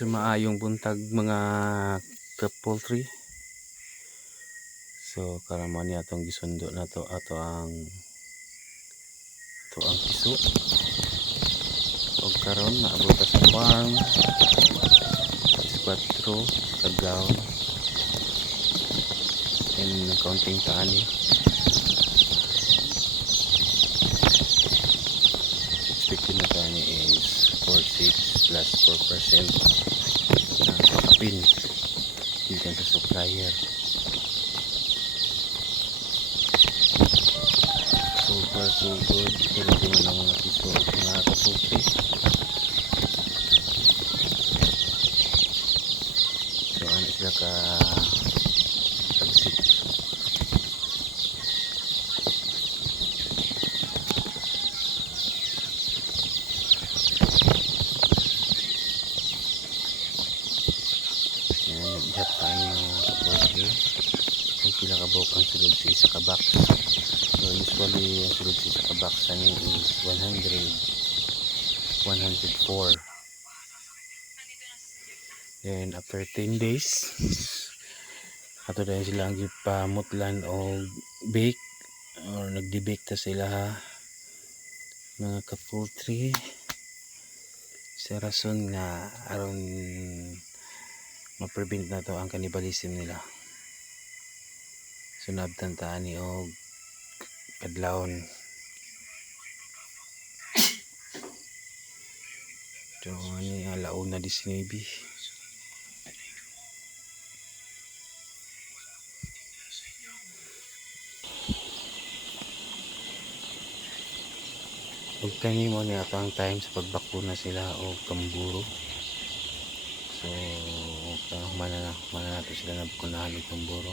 So maayong buntag mga ka-poultry. So karamo ni atong gisundo na to ato ang piso. Og karon naabot sa farm. 4 kadlaw. And counting taani. Expected na taani is 46 plus 4% na pakapin gikan sa supplier. So far so good. Pero di man ang mga piso mga ka-poultry. So ano sila ka tagsik. Yan, nag-ihat tayo mga ka-poultry. Kung pila ka buok ang sulod sa isa ka box. So usually ang sulod sa isa ka box ani is 104. Then after 10 days ato dahil sila ang gipamutlan o bake or nagdi-bake ta sila ha mga ka-poultry sa rason nga aron ma-prevent na to ang cannibalism nila. So nabtantaan ni og kadlawon. So ani alauna 19. Ug kani mo ni ato ang time sa pagbakuna sila og kamburo. So mana nato sila nabukunahan og kamburo.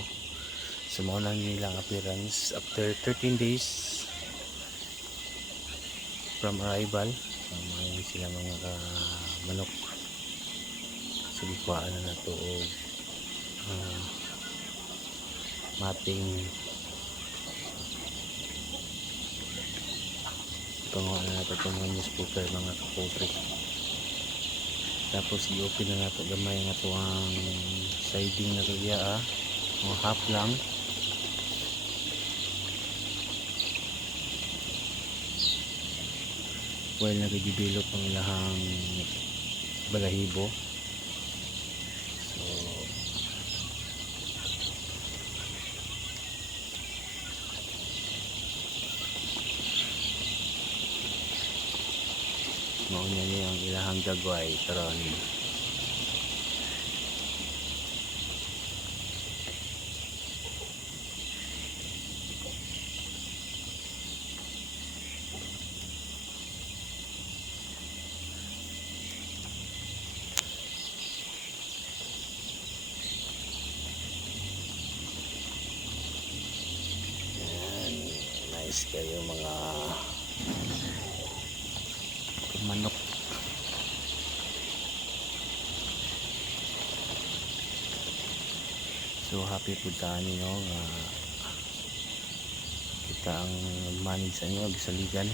So mao lang nilang appearance after 13 days from arrival. So may sila mga manok. So gikuhaan na nato og mating panguha na nato itong mga newspaper mga ka-poultry. Tapos i-open na nato gamay nga to ang siding na to diya mga half lang. While nag-develop ang ilahang balahibo. So maunya niya ang ilahang dagway karon. Nice kayo mga manok. So happy po tayo nga kita ang manage sa inyo, gisaligan.